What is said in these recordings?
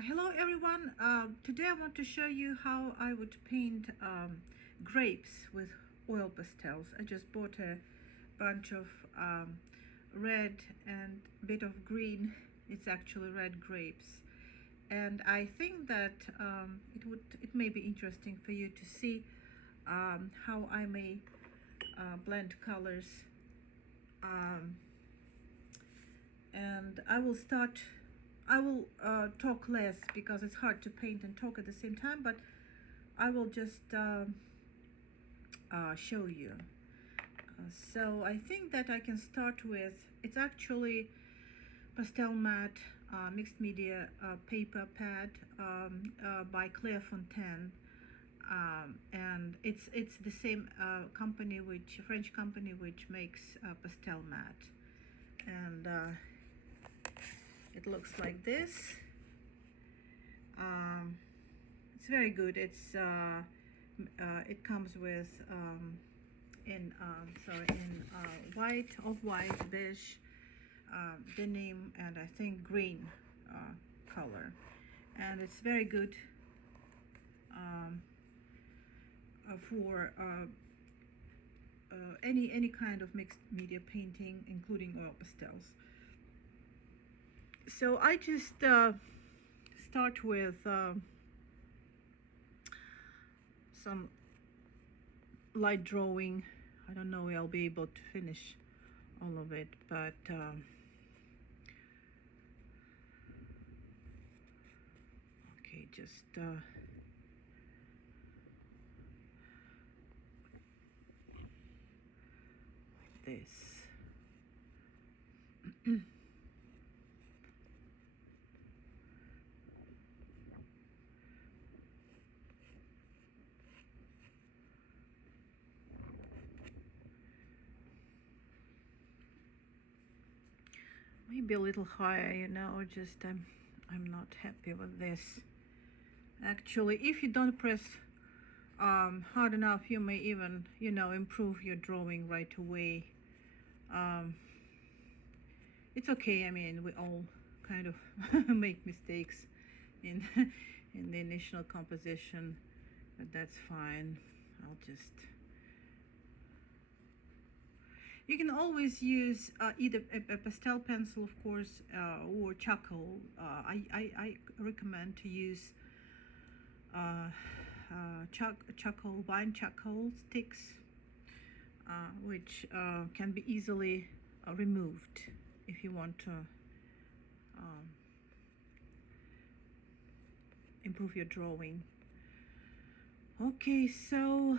Hello everyone. Today I want to show you how I would paint grapes with oil pastels. I just bought a bunch of red and a bit of green. It's actually red grapes, and I think that it may be interesting for you to see how I may blend colors. And I will talk less because it's hard to paint and talk at the same time, but I will just show you. So I think that I can start with, it's actually pastel matte mixed media paper pad by Claire Fontaine. And it's the same company, French company which makes pastel matte, and it looks like this. It's very good. It comes with in white, off-white, beige, denim, and I think green color, and it's very good for any kind of mixed media painting, including oil pastels. So I just start with some light drawing. I don't know if I'll be able to finish all of it, but okay, just like this. Maybe a little higher, you know, just I'm not happy with this. Actually, if you don't press hard enough, you may even, you know, improve your drawing right away. It's okay. I mean, we all kind of make mistakes in in the initial composition, but that's fine. I'll just, you can always use either a pastel pencil, of course, or charcoal. I recommend to use charcoal, wine charcoal sticks, which can be easily removed if you want to improve your drawing. Okay, so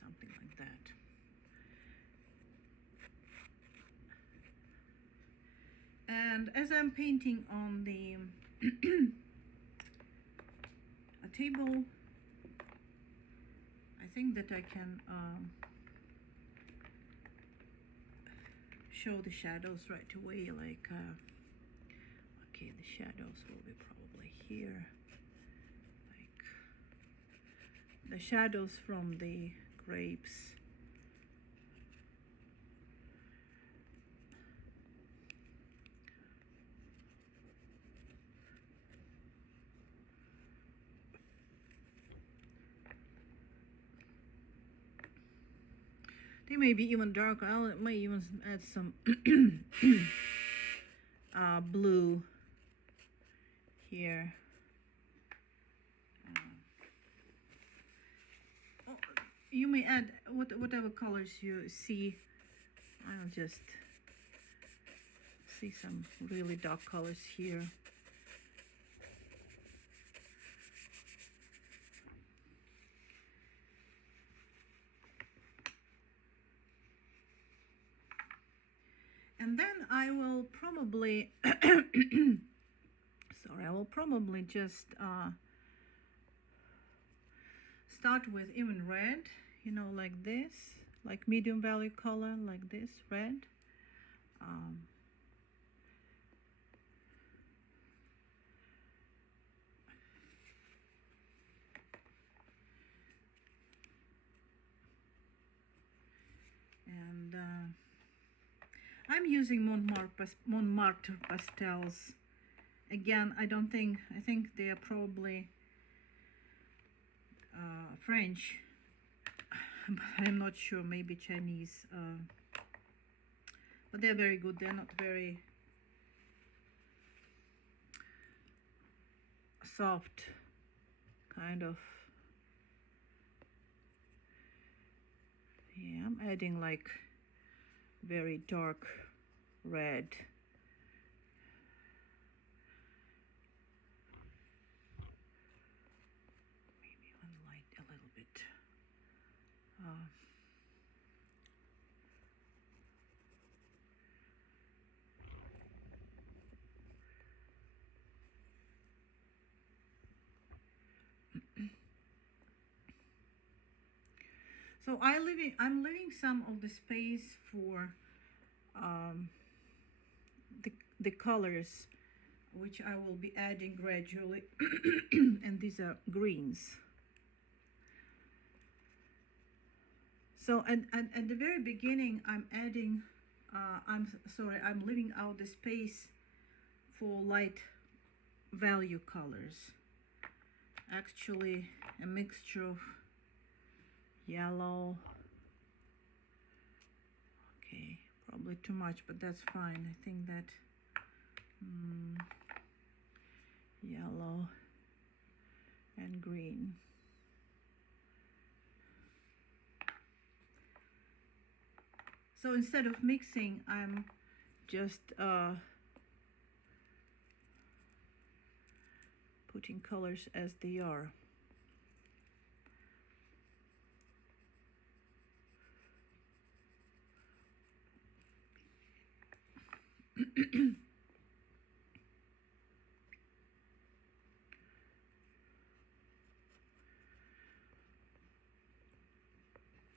something like that. And as I'm painting on the a table, I think that I can show the shadows right away, like okay, the shadows will be probably here, like the shadows from the grapes. They may be even darker. I might even add some blue here. You may add whatever colors you see. I'll just see some really dark colors here. And then I will probably sorry, I will probably just start with even red, you know, like this, like medium value color, like this red. I'm using Montmartre pastels. Again, I think they are probably French, but I'm not sure, maybe Chinese. But they're very good. They're not very soft, kind of. Yeah, I'm adding like very dark red. Maybe even light a little bit. So I'm leaving some of the space for um, the colors, which I will be adding gradually. And these are greens. So at the very beginning, I'm adding, I'm leaving out the space for light value colors. Actually, a mixture of yellow. Okay, probably too much, but that's fine. I think that yellow and green. So instead of mixing, I'm just putting colors as they are.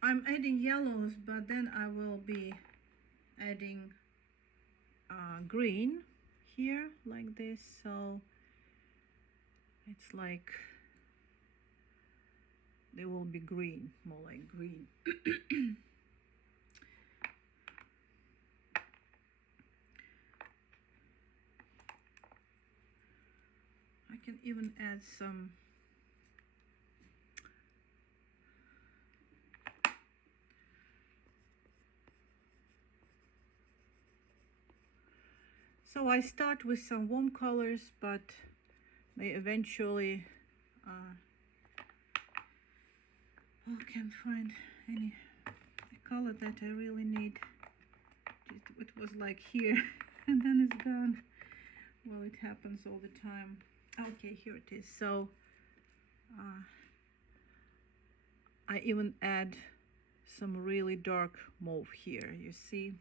I'm adding yellows, but then I will be adding green here like this, so it's like they will be green, more like green. I can even add some so I start with some warm colors, but may eventually can't find any color that I really need. It was like here and then it's gone. Well, it happens all the time. Okay, here it is. So I even add some really dark mauve here, you see,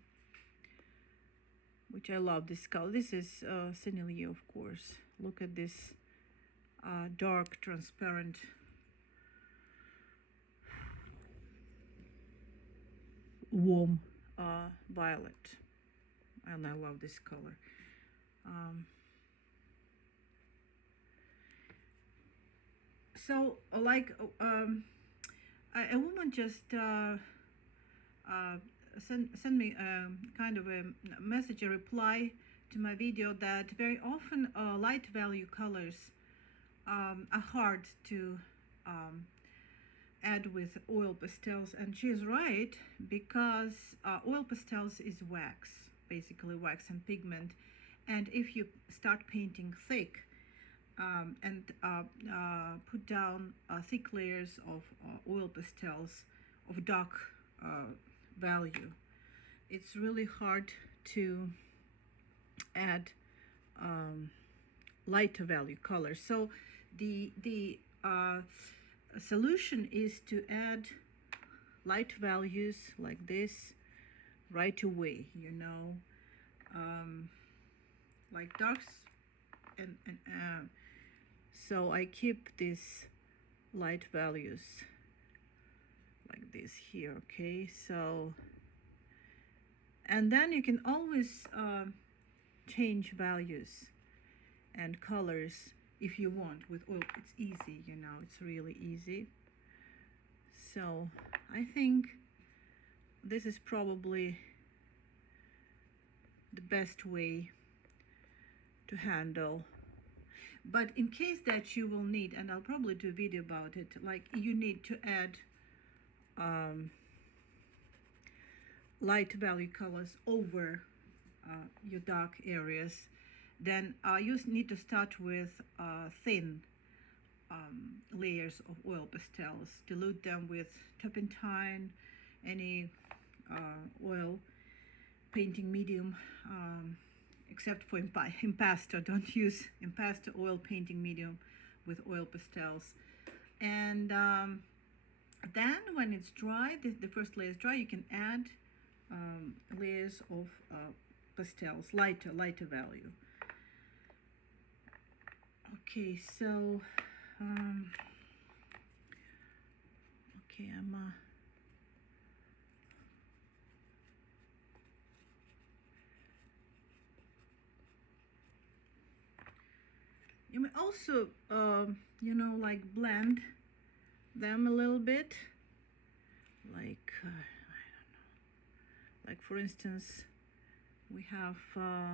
which I love this color. This is Sennelier, of course. Look at this dark, transparent warm violet, and I love this color. So like a woman just send me kind of a message, a reply to my video, that very often light value colors are hard to add with oil pastels, and she's right, because oil pastels is wax, basically wax and pigment, and if you start painting thick and put down thick layers of oil pastels of dark value, it's really hard to add lighter value colors. So the solution is to add light values like this right away, you know, like darks and so I keep these light values like this here. Okay, so and then you can always change values and colors if you want with oil. It's easy, you know, it's really easy. So I think this is probably the best way to handle. But in case that you will need, and I'll probably do a video about it, like you need to add light value colors over your dark areas, then you need to start with thin layers of oil pastels. Dilute them with turpentine, any oil painting medium, except for impasto. Don't use impasto oil painting medium with oil pastels. And then when it's dry, the first layer is dry, you can add layers of pastels, lighter value. Okay, so okay, you may also you know, like blend them a little bit, like I don't know, like for instance we have okay,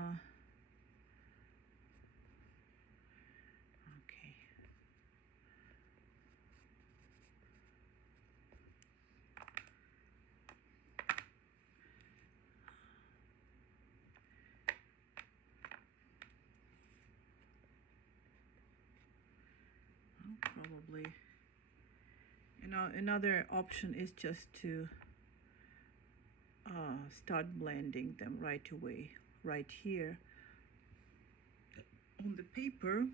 probably, you know, another option is just to start blending them right away, right here on the paper,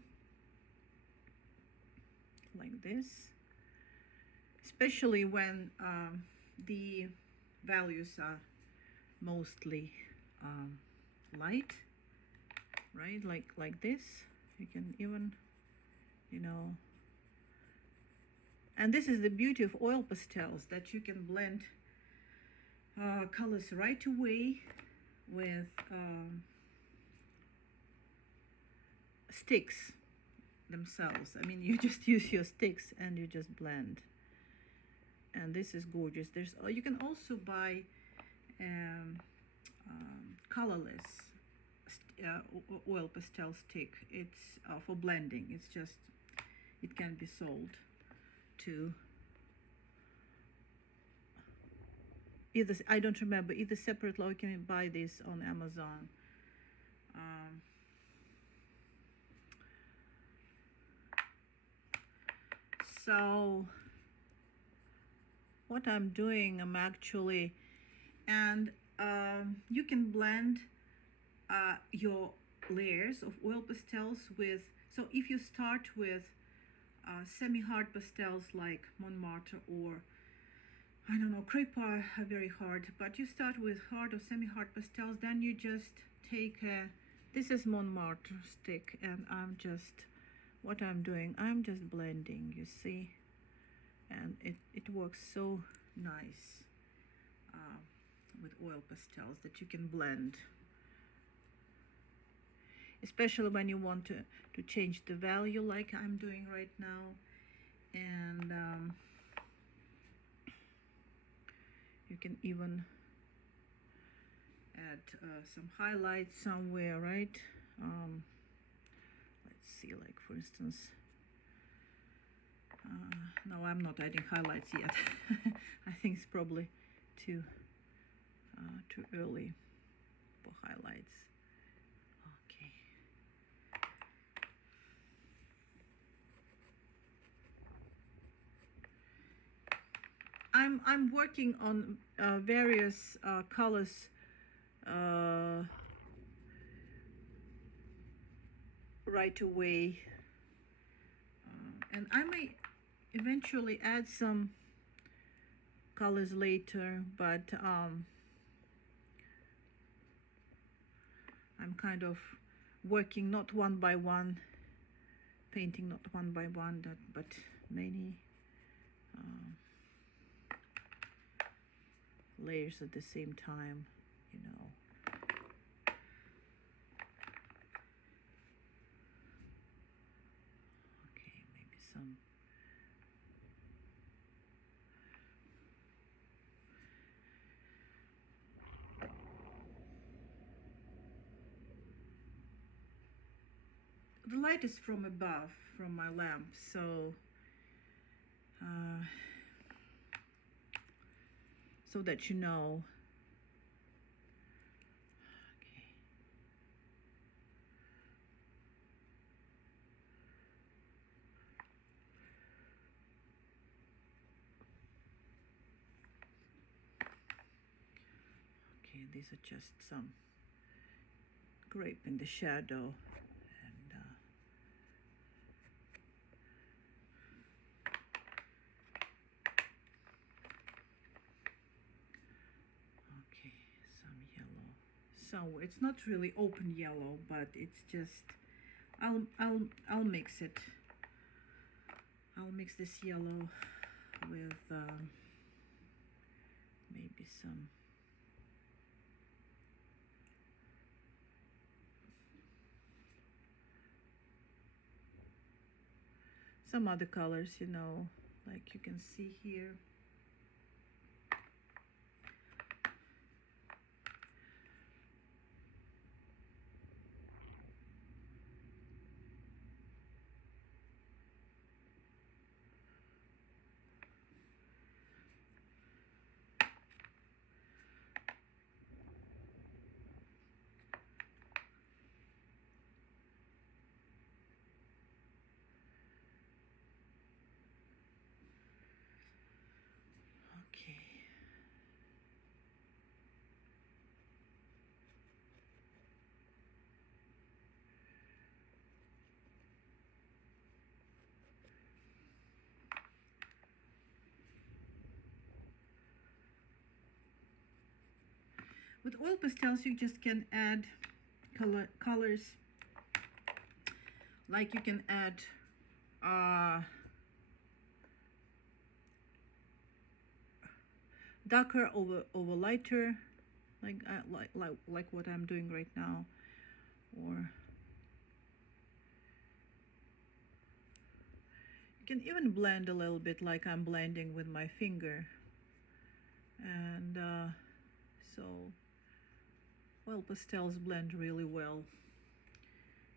like this, especially when the values are mostly light, right, like this. You can even, you know, and this is the beauty of oil pastels, that you can blend colors right away with sticks themselves. I mean, you just use your sticks and you just blend, and this is gorgeous. There's you can also buy colorless oil pastel stick. It's for blending. It's just, it can be sold to either, I don't remember, either separately or you can buy this on Amazon. So what I'm doing, I'm actually, and you can blend your layers of oil pastels with, so if you start with semi-hard pastels like Montmartre, or I don't know, crepe are very hard, but you start with hard or semi-hard pastels, then you just take this is Montmartre stick, and I'm just, what I'm doing, I'm just blending, you see, and it works so nice with oil pastels, that you can blend, especially when you want to change the value like I'm doing right now. And you can even add some highlights somewhere, right? Let's see, like for instance, no, I'm not adding highlights yet. I think it's probably too early for highlights. Okay. I'm working on various colors right away, and I may eventually add some colors later, but I'm kind of working not one by one, painting not one by one, but many layers at the same time, you know. Okay, maybe some. the light is from above, from my lamp, so so that you know. Okay. Okay, these are just some grape in the shadow, and okay, some yellow. So it's not really open yellow, but it's just I'll mix it. I'll mix this yellow with maybe some other colors, you know, like you can see here. Okay. With oil pastels, you just can add colors. Like you can add darker over lighter, like what I'm doing right now, or you can even blend a little bit, like I'm blending with my finger, and so oil pastels blend really well,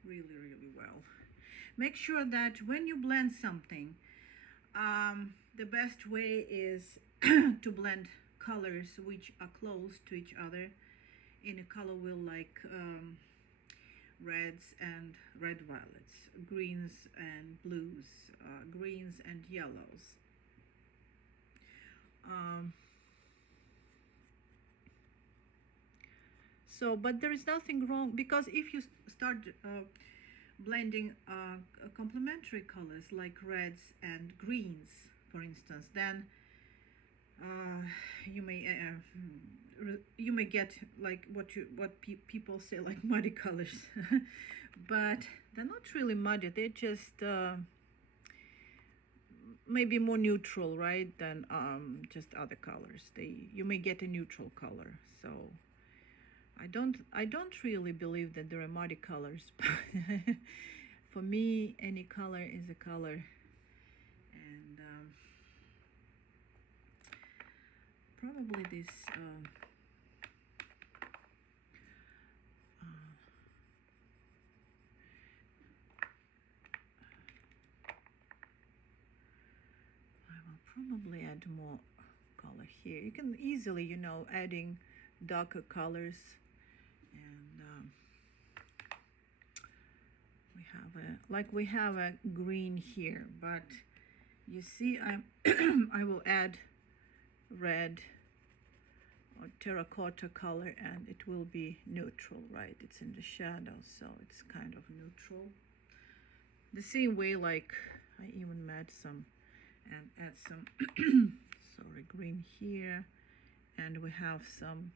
really well. Make sure that when you blend something, the best way is to blend colors which are close to each other in a color wheel, like reds and red violets, greens and blues, greens and yellows. So, but there is nothing wrong, because if you start blending complementary colors like reds and greens, for instance, then you may get like what people say, like muddy colors, but they're not really muddy. They're just maybe more neutral, right, than just other colors. You may get a neutral color. So I don't really believe that there are muddy colors. For me, any color is a color, and probably this I will probably add more color here. You can easily, you know, adding darker colors, and we have a green here, but you see I will add red or terracotta color, and it will be neutral, right? It's in the shadow, so it's kind of neutral. The same way, like I even add some sorry, green here, and we have some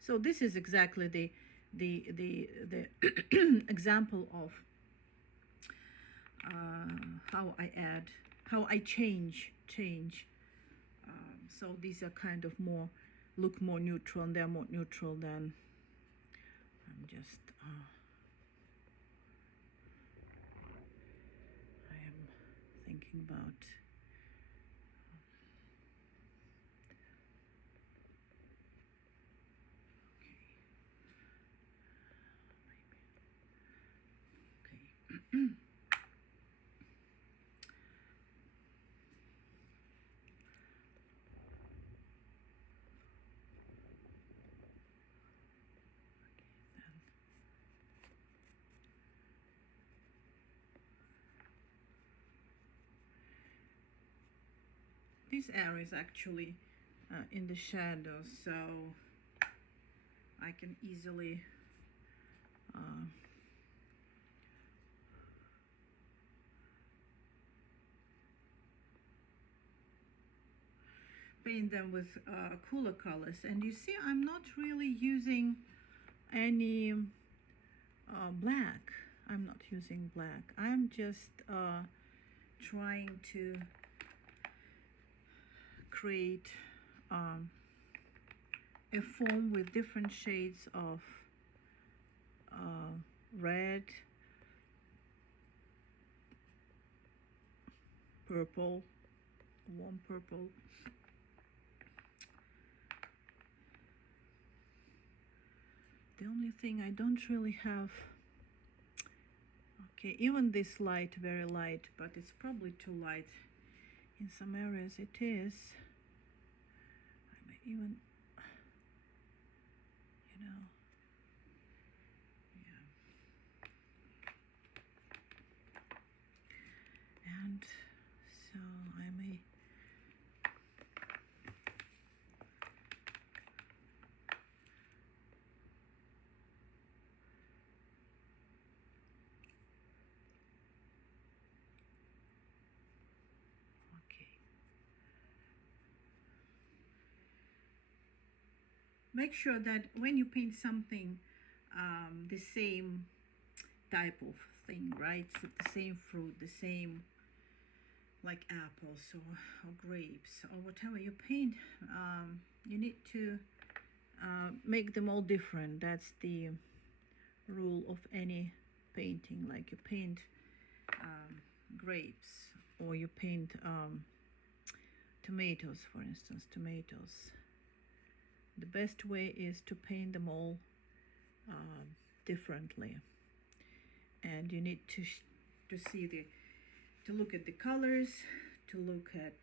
so this is exactly the example of how I change. So these are kind of look more neutral, and they're more neutral than I'm just I am thinking about This area is actually in the shadow, so I can easily paint them with cooler colors. And you see, I'm not really using any black. I'm not using black. I'm just trying to create a foam with different shades of red, purple, warm purple, the only thing I don't really have, okay, even this light, very light, but it's probably too light. In some areas it is. I may even, you know, yeah. And so I may, okay. Make sure that when you paint something, the same type of thing, right? So the same fruit, the same, like apples or grapes or whatever you paint, you need to make them all different. That's the rule of any painting. Like you paint grapes, or you paint tomatoes, for instance, tomatoes. The best way is to paint them all differently, and you need to see to look at the colors, to look at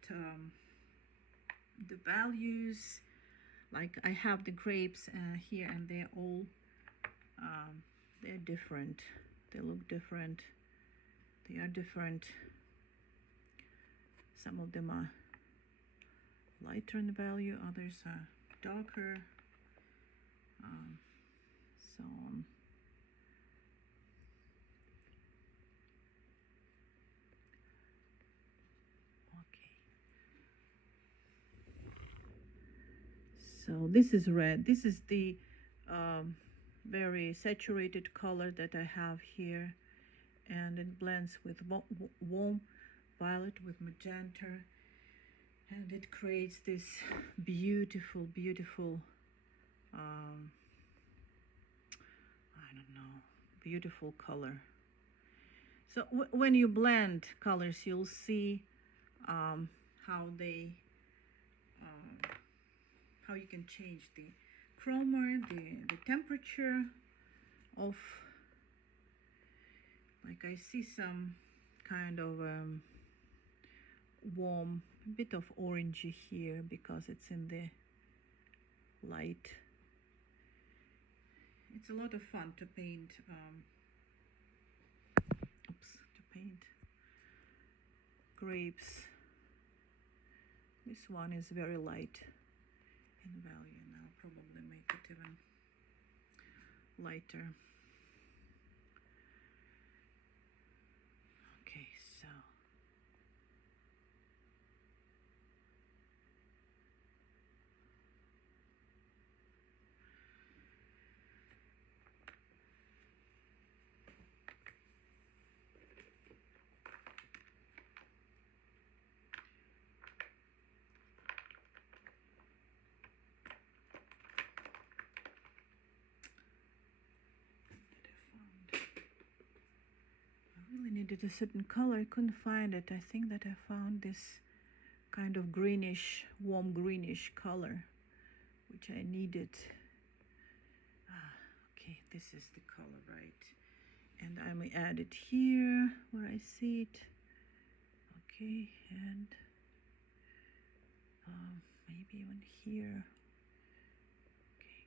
the values. Like I have the grapes here, and they're all they're different. They look different. They are different. Some of them are lighter in value, others are darker, so on. Okay. So this is red. This is the very saturated color that I have here, and it blends with warm violet with magenta, and it creates this beautiful, beautiful, I don't know, beautiful color. So when you blend colors, you'll see how they how you can change the chroma, the temperature of, like I see some kind of warm, bit of orangey here because it's in the light. It's a lot of fun to paint grapes. This one is very light in value, and I'll probably make it even lighter. Okay, so needed a certain color. I couldn't find it. I think that I found this kind of greenish, warm greenish color, which I needed. Okay, this is the color, right? And I may add it here where I see it. Okay, and maybe even here. Okay.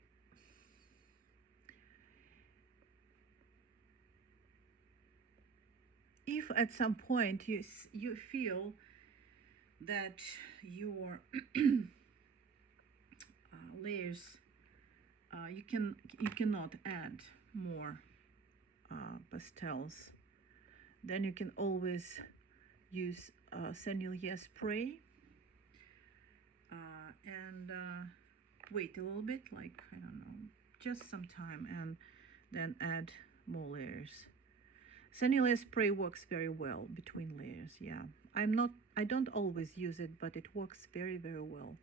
If at some point you feel that your layers you cannot add more pastels, then you can always use Sennelier spray and wait a little bit, like, I don't know, just some time, and then add more layers. Sennelier spray works very well between layers. Yeah, I don't always use it, but it works very, very well.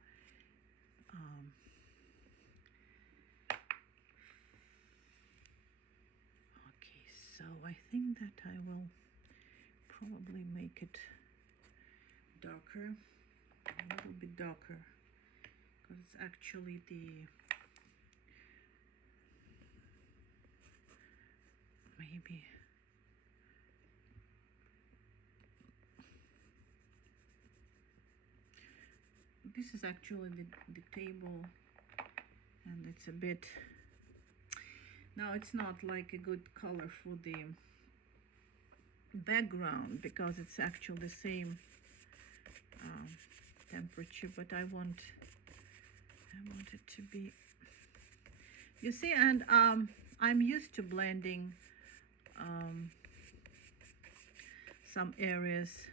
Okay, so I think that I will probably make it darker, a little bit darker, because it's actually maybe this is actually the table, and it's a bit, now it's not like a good color for the background because it's actually the same temperature, but I want it to be, you see, and I'm used to blending some areas,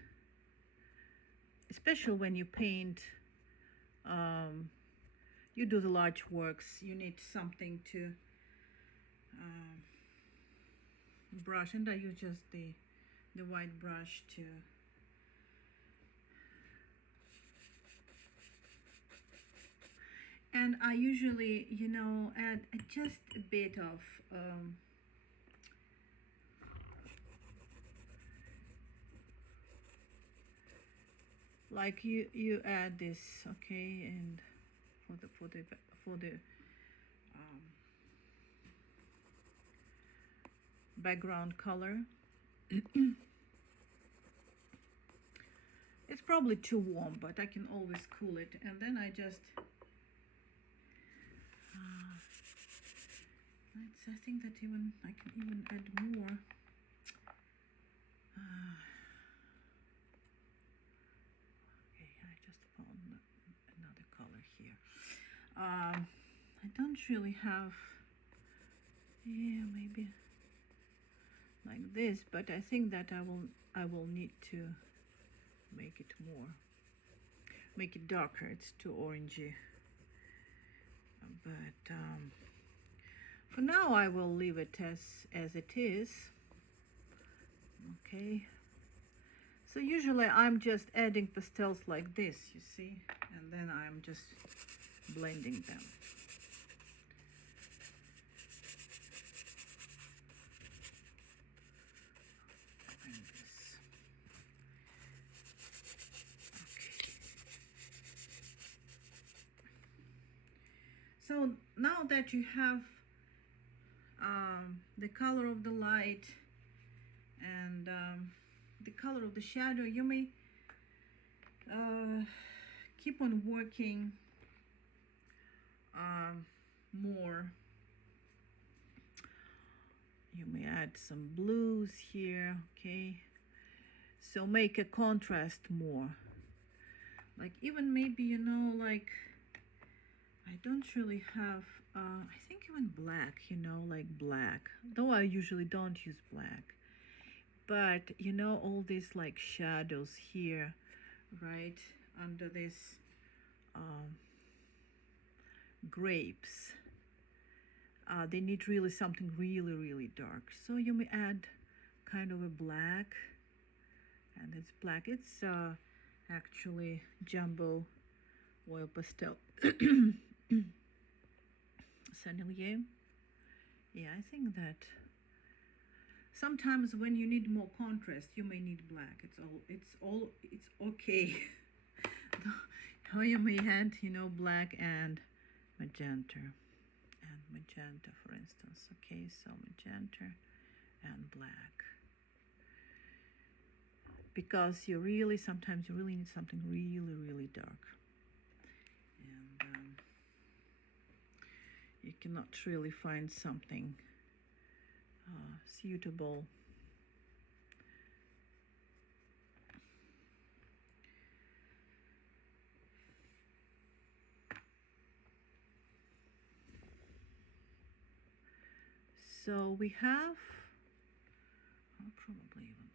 especially when you paint, you do the large works, you need something to brush, and I use just the white brush to and I usually, you know, add just a bit of like you add this, okay, and for the background color. It's probably too warm, but I can always cool it, and then I just I think that I can even add more. Okay, I just found another color here. I don't really have, yeah, maybe like this, but I think that I will need to make it darker. It's too orangey. But for now I will leave it as it is. Okay. So usually I'm just adding pastels like this, you see, and then I'm just blending them. So now that you have the color of the light and the color of the shadow, you may keep on working more. You may add some blues here, okay? So make a contrast more. Like even maybe, you know, like I don't really have, I think even black, you know, like black. Though I usually don't use black. But, you know, all these like shadows here, right, under this grapes. They need really something really, really dark. So you may add kind of a black, and it's black. It's actually jumbo oil pastel. Sennelier. Yeah, I think that sometimes when you need more contrast, you may need black. It's okay. How you may add, you know, black and magenta, for instance. Okay, so magenta and black, because you really sometimes you really need something really dark, and you cannot really find something suitable. So we have, I'll probably even,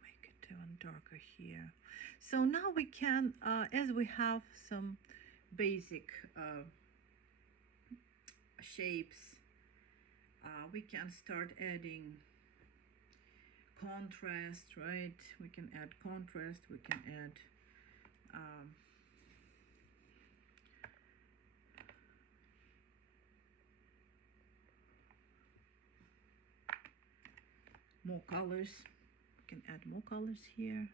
make it even darker here. So now we can, as we have some basic shapes, we can start adding contrast, right? We can add contrast, we can add more colors. We can add more colors here.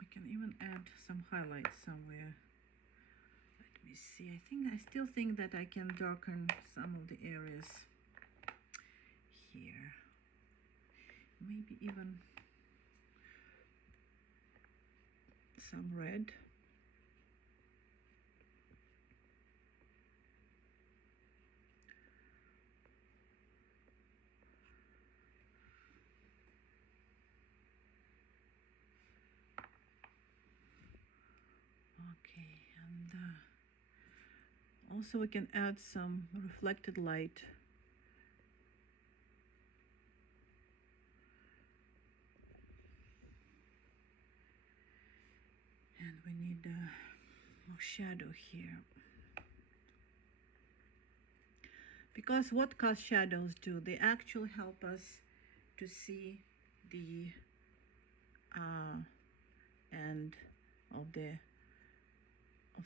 We can even add some highlights somewhere. Let me see. I still think that I can darken some of the areas here. Maybe even some red. Okay, and also we can add some reflected light. And we need more shadow here. Because what cast shadows do, they actually help us to see the end of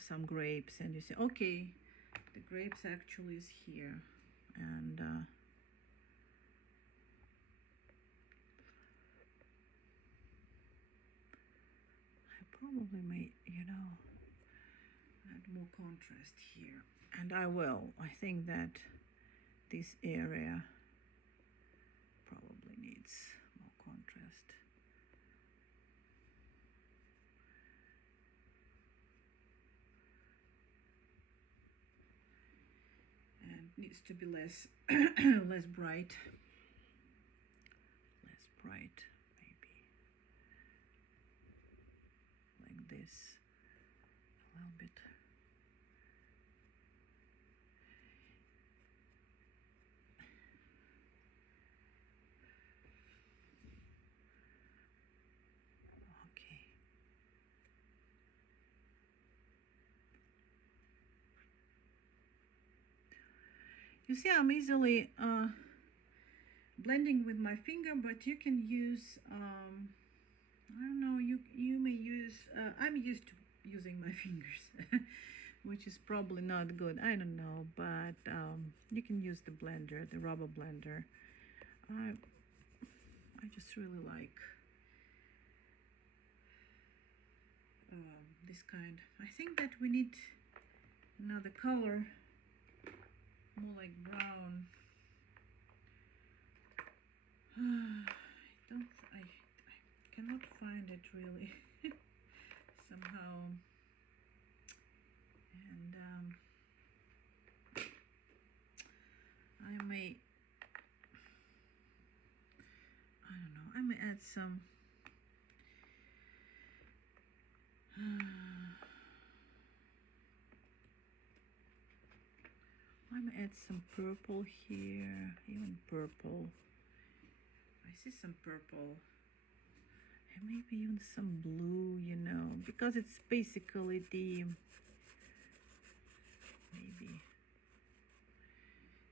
some grapes, and you say, okay, the grapes actually is here, and I probably may, add more contrast here, and I think that this area probably needs more contrast. And needs to be less less bright. Less bright, maybe. Like this. A little bit. Okay. You see, I'm easily blending with my finger, but you can use, I don't know, you may use, I'm used to using my fingers, which is probably not good, I don't know, but you can use the blender, the rubber blender. I just really like this kind. I think that we need another color, more like brown. I cannot find it really somehow, and I may, I don't know, I may add some I may add some purple here, even purple. I see some purple. And maybe even some blue, because it's basically the, maybe,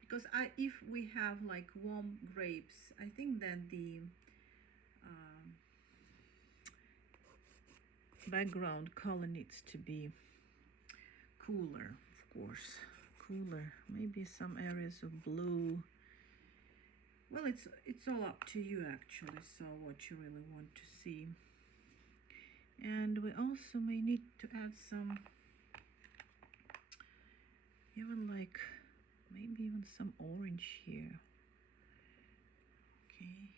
because if we have like warm grapes, I think that the background color needs to be cooler, of course, cooler. Maybe some areas of blue, Well, it's all up to you actually, so what you really want to see. And we also may need to add some, even like maybe even some orange here. Okay,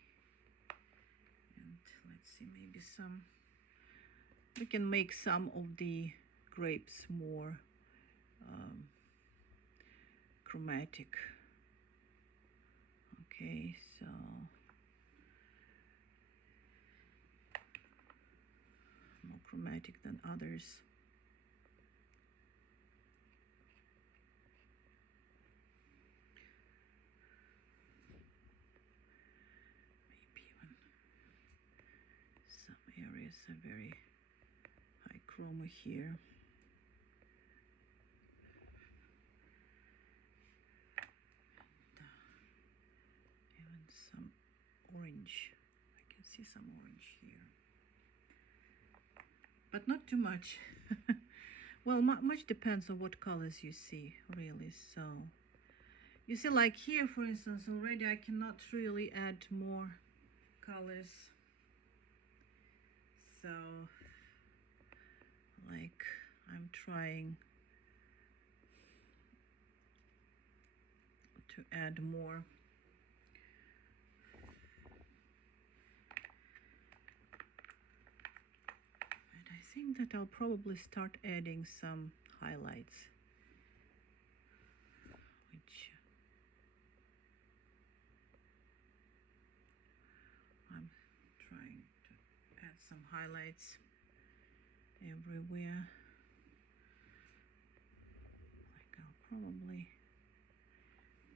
and let's see, maybe some, we can make some of the grapes more chromatic. Okay, so more chromatic than others. Maybe even some areas are very high chroma here. Even some orange. I can see some orange here, but not too much. Well, much depends on what colors you see, really. So you see, like here, for instance, already I cannot really add more colors. So, like, I'm trying to add more. And I think that I'll probably start adding some highlights, which I'm trying to add some highlights everywhere. Like, I'll probably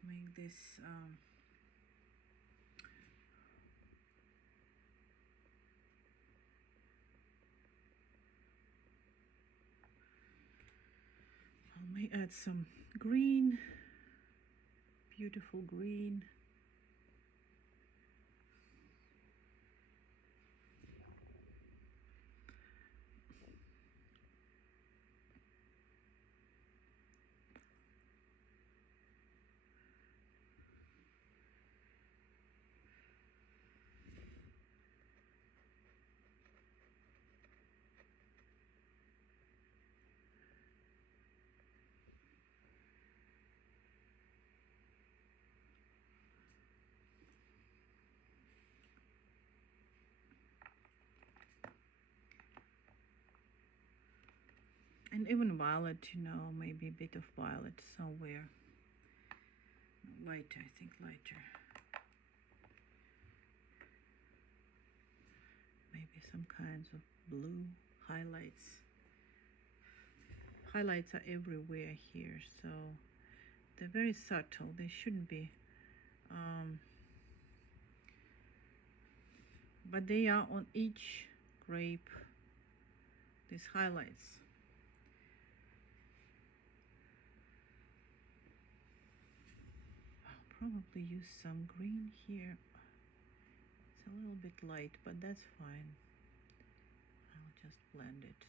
make this I may add some green, beautiful green. And even violet, you know, maybe a bit of violet somewhere. Lighter, I think lighter. Maybe some kinds of blue highlights. Highlights are everywhere here, so they're very subtle. They shouldn't be. But they are on each grape, these highlights. I'll probably use some green here. It's a little bit light, but that's fine. I'll just blend it.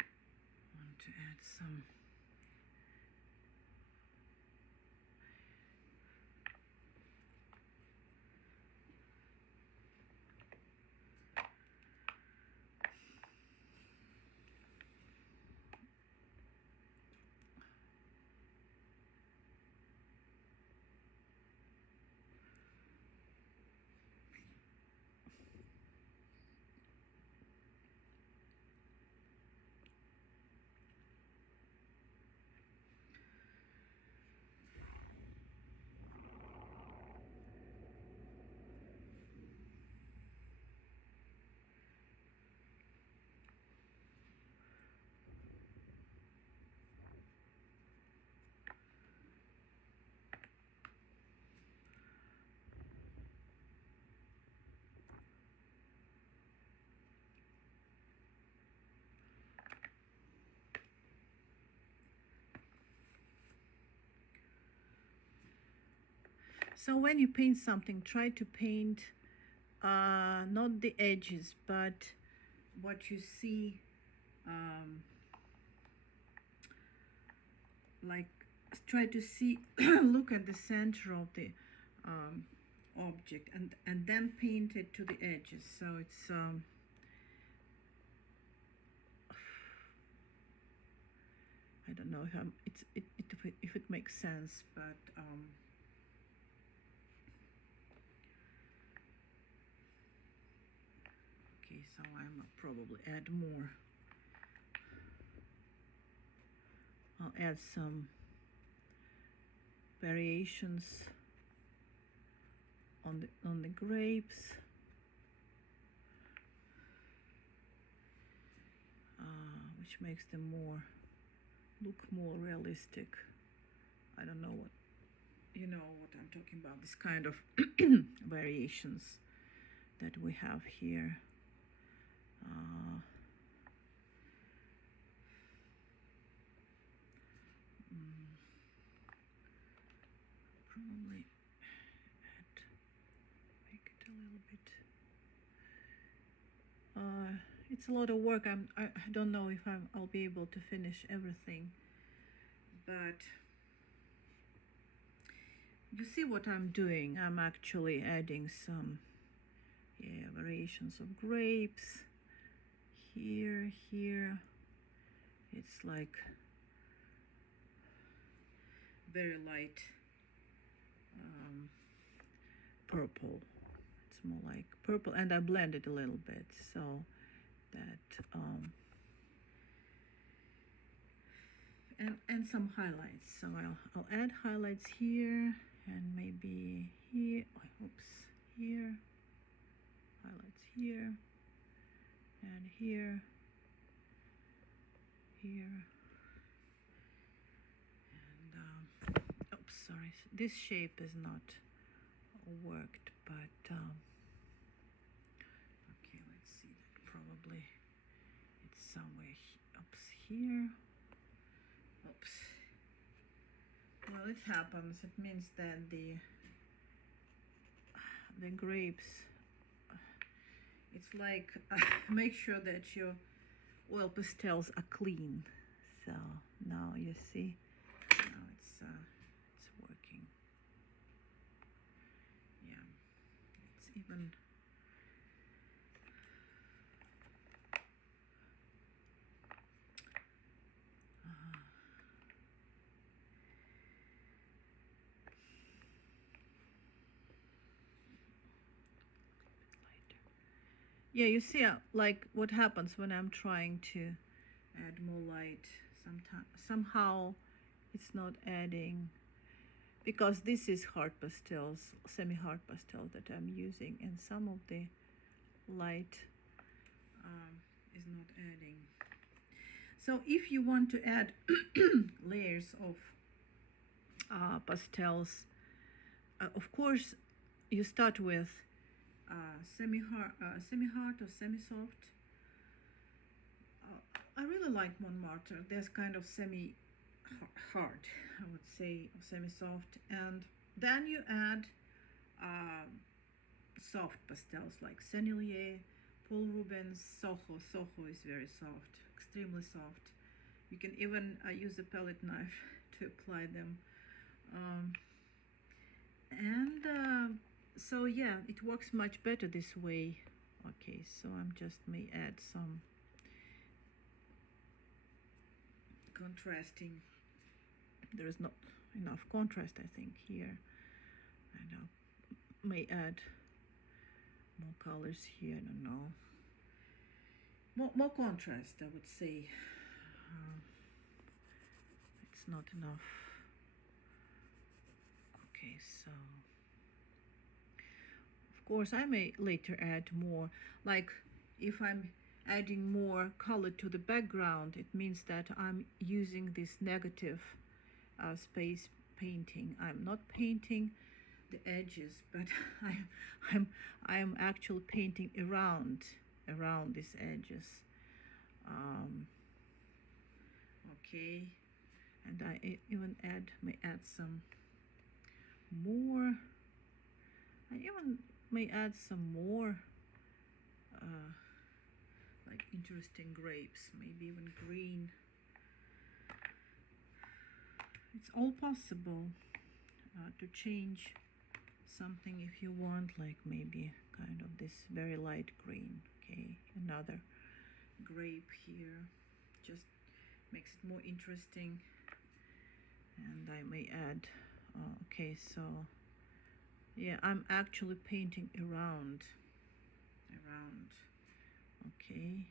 I want to add some So when you paint something, try to paint not the edges, but what you see um, like try to see look at the center of the um, object and then paint it to the edges. So it's I don't know how if it makes sense, but okay, so I'm probably add more. I'll add some variations on the grapes. Which makes them look more realistic. I don't know what what I'm talking about. This kind of variations that we have here. Probably make it a little bit. It's a lot of work. I don't know if I'll be able to finish everything, but you see what I'm doing. I'm actually adding some variations of grapes here. It's like very light purple. It's more like purple, and I blend it a little bit so that and some highlights. So I'll add highlights here and maybe here. Oops, here. Highlights here and here. And oops, sorry. This shape is not worked, but okay, let's see. Probably it's somewhere oops here. Oops. Well, it happens. It means that the grapes. It's like make sure that your oil pastels are clean. So now you see. Now it's working. Yeah, it's even. Yeah, you see, like what happens when I'm trying to add more light. Somehow it's not adding, because this is hard pastels, semi-hard pastels that I'm using, and some of the light is not adding. So if you want to add layers of pastels, of course you start with semi-hard or semi-soft. I really like Montmartre. There's kind of semi-hard, I would say, or semi-soft, and then you add soft pastels like Sennelier, Paul Rubens, Soho. Soho is very soft, extremely soft. You can even use a palette knife to apply them. So yeah, it works much better this way. Okay, so I'm just may add some contrasting. There is not enough contrast, I think, here. I know. May add more colors here. I don't know. More contrast, I would say. It's not enough. Okay, so of course I may later add more. Like if I'm adding more color to the background, it means that I'm using this negative space painting. I'm not painting the edges, but I'm actually painting around these edges. Okay, and I even may add some more. I even may add some more like interesting grapes, maybe even green. It's all possible to change something if you want, like maybe kind of this very light green. Okay, another grape here, just makes it more interesting. And I may add, okay, so yeah, I'm actually painting around, okay.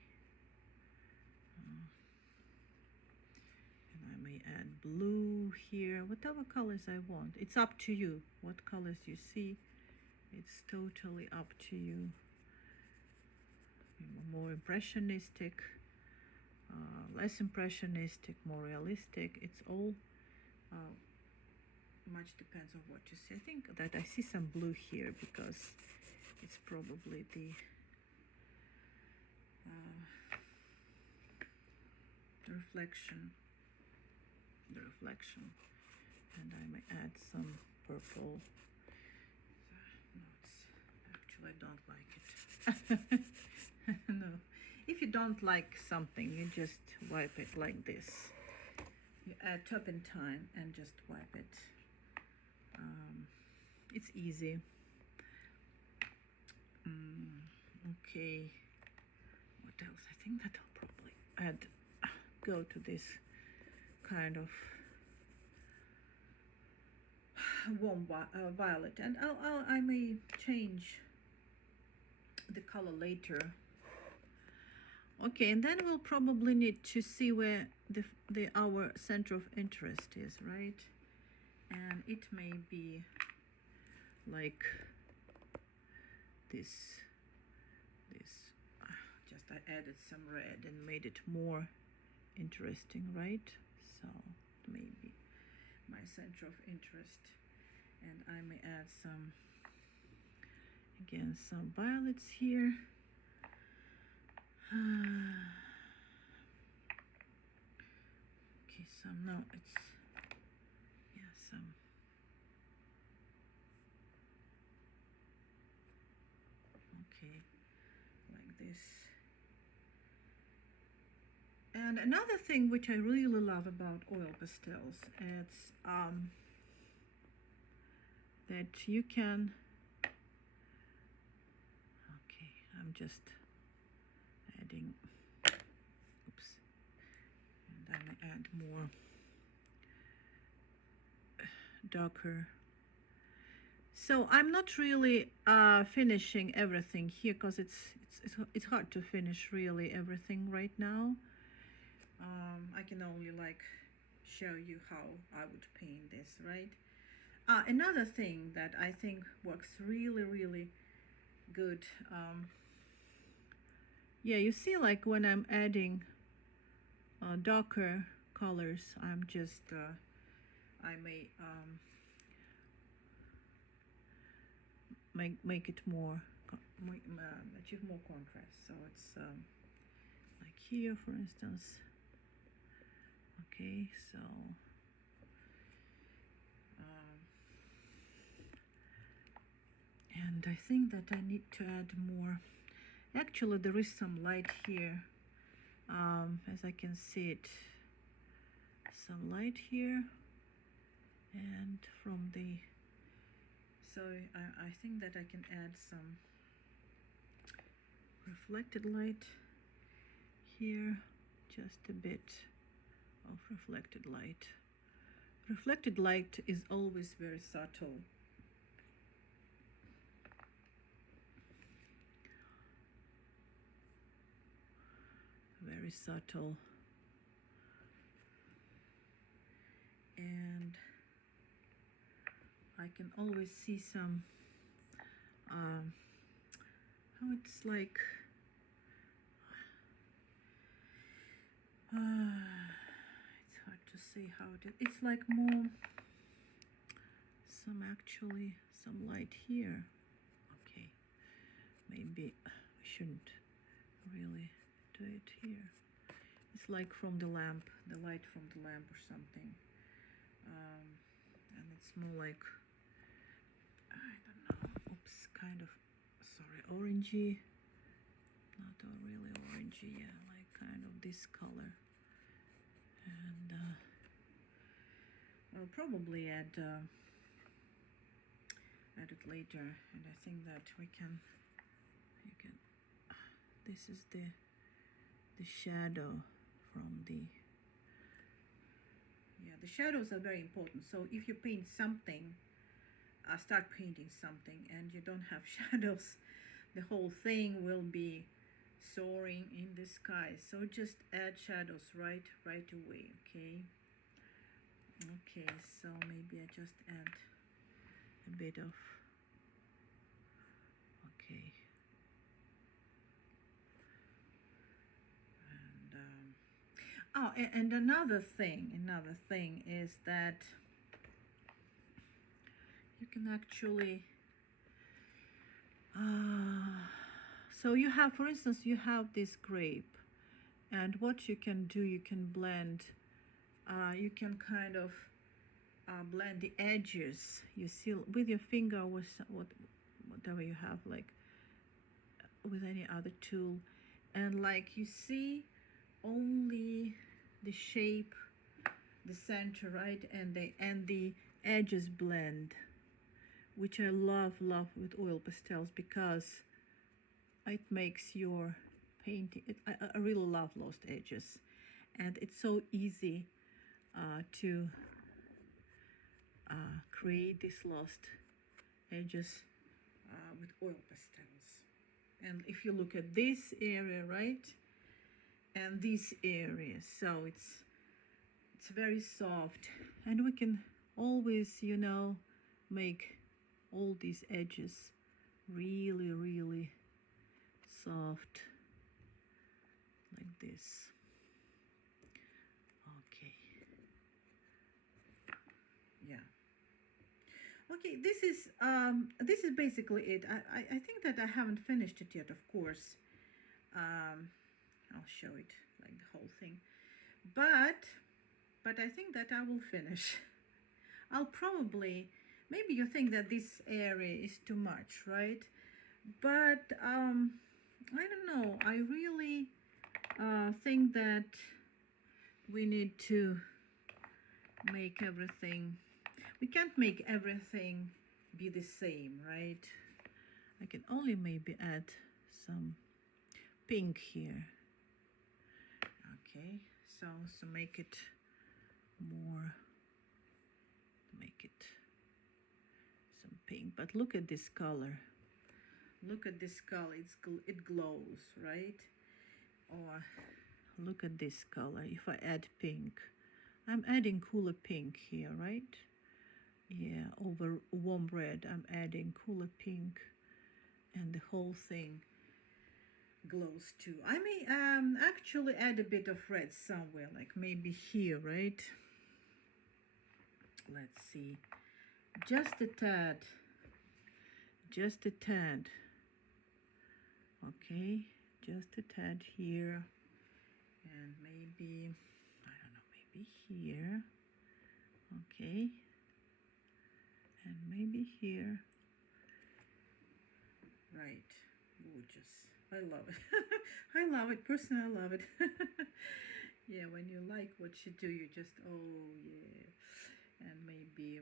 And I may add blue here, whatever colors I want. It's up to you what colors you see. It's totally up to you. More impressionistic, less impressionistic, more realistic. It's all much depends on what you see. I think that I see some blue here because it's probably the reflection, and I may add some purple. No, actually I don't like it. No, if you don't like something, you just wipe it like this. You add turpentine and just wipe it. It's easy. Okay, what else? I think that I'll probably go to this kind of warm violet, and I may change the color later. Okay, and then we'll probably need to see where our center of interest is, right? And it may be like this. Just I added some red and made it more interesting, right? So maybe my center of interest, and I may add some, again, some violets here. Okay, some, no, it's, yeah, some. Okay, like this. And another thing which I really love about oil pastels, it's that you can, okay, I'm just adding, oops, and I may add more darker. So I'm not really finishing everything here because it's hard to finish really everything right now. I can only like show you how I would paint this, right? Another thing that I think works really good, yeah, you see, like when I'm adding darker colors, I'm just I may make it more achieve more contrast. So it's like here, for instance. Okay, so and I think that I need to add more. Actually, there is some light here, as I can see it, some light here, and from the, so I think that I can add some reflected light here, just a bit of reflected light. Reflected light is always very subtle. Very subtle. And I can always see some, how it's like, it's hard to say how it is. It's like more, actually some light here. Okay, maybe I shouldn't really do it here. It's like from the lamp, the light from the lamp or something. And it's more like, I don't know, oops, kind of, sorry, orangey, not not really orangey, yeah, like kind of this color. And I'll probably add it later. And I think that you can. This is the shadow from the. Yeah, the shadows are very important. So if you paint something, start painting something, and you don't have shadows, the whole thing will be soaring in the sky. So just add shadows right away. Okay, so maybe I just add a bit of, okay, and and another thing is that you can actually so you have, for instance, you have this grape, and what you can do, you can blend, you can kind of blend the edges, you see, with your finger, with whatever you have, like with any other tool, and like you see only the shape, the center, right, and the edges blend, which I love with oil pastels, because it makes your painting, I really love lost edges, and it's so easy to create these lost edges with oil pastels. And if you look at this area, right, and this area, so it's very soft, and we can always, you know, make all these edges really soft, like this. Okay, yeah. Okay, this is basically it. I think that I haven't finished it yet, of course. I'll show it, like the whole thing, but I think that I will finish. I'll probably, maybe you think that this area is too much, right? But I don't know, I really think that we need to make everything, we can't make everything be the same, right? I can only maybe add some pink here. Okay, so make it more, make it some pink. But look at this color, look at this color, it glows, right? Or look at this color. If I add pink, I'm adding cooler pink here, right? Yeah, over warm red, I'm adding cooler pink, and the whole thing glows too. I may actually add a bit of red somewhere, like maybe here, right? Let's see, just a tad, okay, just a tad here, and maybe, I don't know, maybe here, okay, and maybe here, right? Gorgeous. I love it. I love it, personally, I love it. Yeah, when you like what you do, you just, oh yeah. And maybe,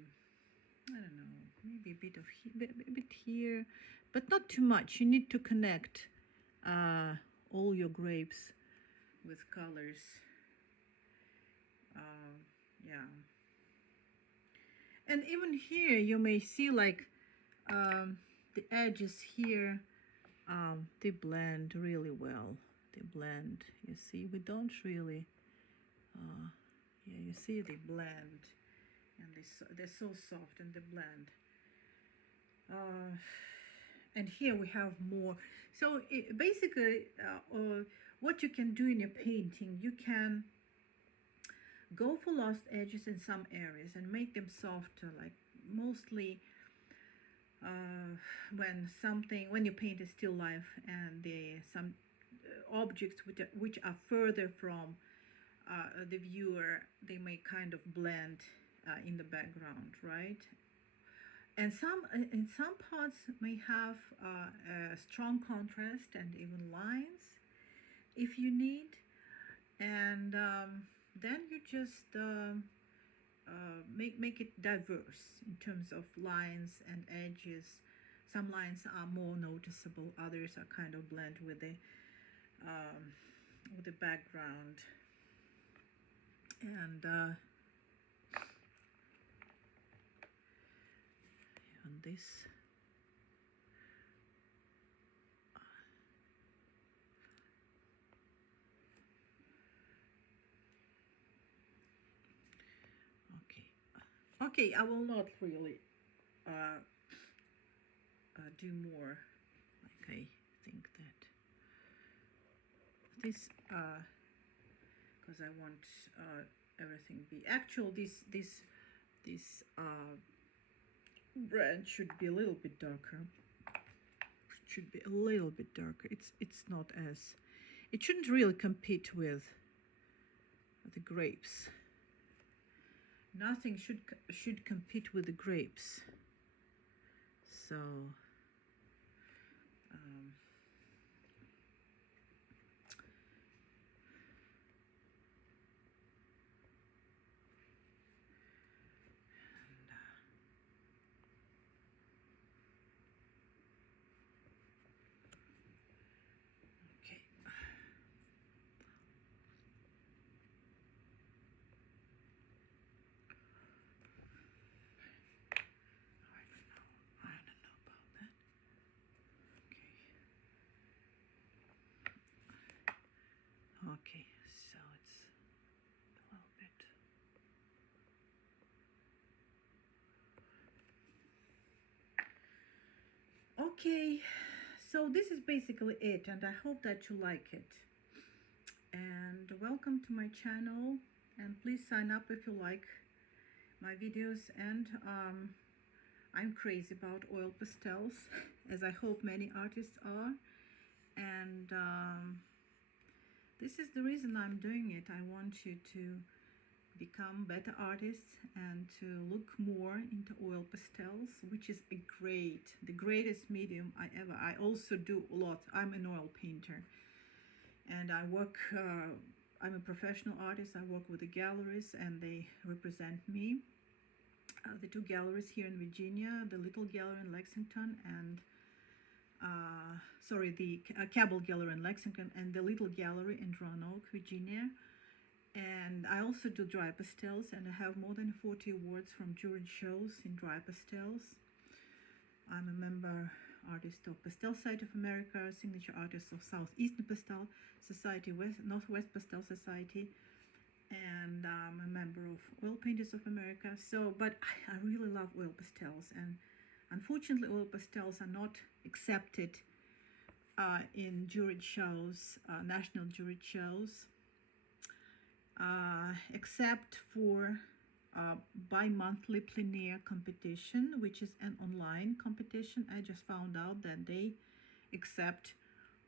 I don't know, maybe a bit of a bit here, but not too much. You need to connect all your grapes with colors. Yeah. And even here, you may see like the edges here, they blend really well. They blend. You see, we don't really, yeah, you see they blend, and they're so soft and they blend. And here we have more. So basically, what you can do in your painting, you can go for lost edges in some areas and make them softer, like mostly when you paint a still life and some objects which are further from the viewer, they may kind of blend in the background, right? And in some parts may have a strong contrast and even lines, if you need, and then you just make it diverse in terms of lines and edges. Some lines are more noticeable, others are kind of blend with the background. And on this, okay, I will not really do more. Like, I think that this because I want everything be actual. This brand should be a little bit darker. Should be a little bit darker. It's not as, it shouldn't really compete with the grapes. Nothing should compete with the grapes. So okay. I don't know about that. Okay, so it's a little bit. Okay, so this is basically it, and I hope that you like it. And welcome to my channel, and please sign up if you like my videos. And I'm crazy about oil pastels, as I hope many artists are. And this is the reason I'm doing it. I want you to become better artists and to look more into oil pastels, which is the greatest medium I also do a lot. I'm an oil painter, and I work, I'm a professional artist. I work with the galleries and they represent me. The two galleries here in Virginia, the Little Gallery in Lexington and the Cabell Gallery in Lexington and the Little Gallery in Roanoke, Virginia. And I also do dry pastels, and I have more than 40 awards from juried shows in dry pastels. I'm a member artist of Pastel Society of America, signature artist of Southeastern Pastel Society, Northwest Pastel Society, and I'm a member of Oil Painters of America. So, but I really love oil pastels, and unfortunately oil pastels are not accepted in juried shows, national juried shows. Except for bi-monthly plein air competition, which is an online competition. I just found out that they accept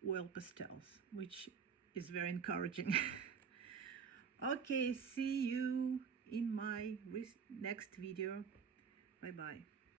oil pastels, which is very encouraging. Okay, see you in my next video. Bye bye.